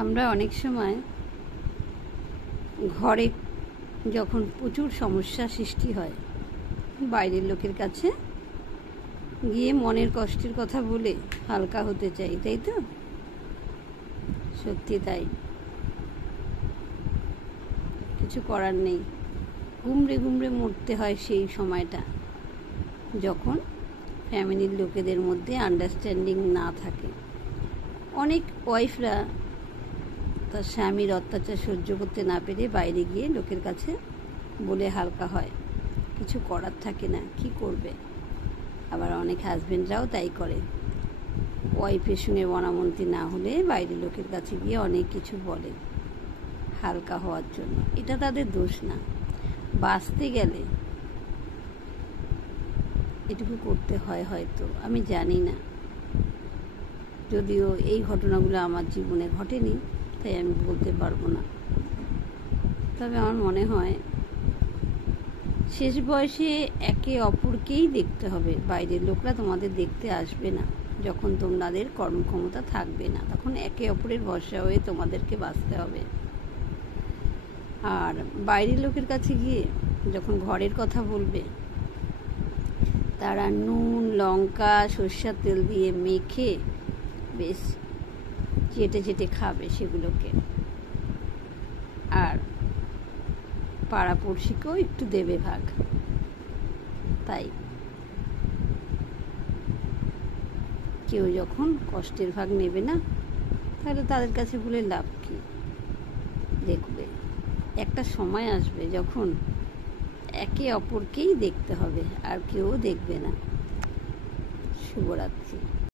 আমরা অনেক সময় ঘরে যখন প্রচুর সমস্যা সৃষ্টি হয় বাইরের লোকের কাছে গিয়ে মনের কষ্টের কথা বলে হালকা হতে চাই, তাই তো? সত্যি তাই, কিছু করার নেই। গুমড়ে গুমড়ে মরতে হয় সেই সময়টা যখন ফ্যামিলির লোকেদের মধ্যে আন্ডারস্ট্যান্ডিং না থাকে। অনেক ওয়াইফরা তার স্বামীর অত্যাচার সহ্য করতে না পেরে বাইরে গিয়ে লোকের কাছে বলে হালকা হয়, কিছু করার থাকে না, কি করবে। আবার অনেক হাজবেন্ডরাও তাই করে, ওয়াইফের সঙ্গে মনামন্তি না হলে বাইরের লোকের কাছে গিয়ে অনেক কিছু বলে হালকা হওয়ার জন্য। এটা তাদের দোষ না, বাঁচতে গেলে এটুকু করতে হয় হয়তো, আমি জানি না। যদিও এই ঘটনাগুলো আমার জীবনে ঘটেনি তাই আমি বলতে পারবো না, তবে আমার মনে হয় শেষ বয়সে একে অপরকেই দেখতে হবে। বাইরের লোকরা তোমাদের দেখতে আসবে না। যখন তোমাদের কর্মক্ষমতা থাকবে না তখন একে অপরের ভরসা হয়ে তোমাদেরকে বাঁচতে হবে। আর বাইরের লোকের কাছে গিয়ে যখন ঘরের কথা বলবে, তারা নুন লঙ্কা সরষের তেল দিয়ে মেখে বেশ চেটে চেটে খাবে সেগুলোকে, আর পাড়াপড়শিকেও একটু দেবে ভাগ। তাই কেউ যখন কষ্টের ভাগ নেবে না তাহলে তাদের কাছে বলে লাভ কি? দেখবে একটা সময় আসবে যখন একে অপরকেই দেখতে হবে, আর কেউ দেখবে না। শুভরাত্রি।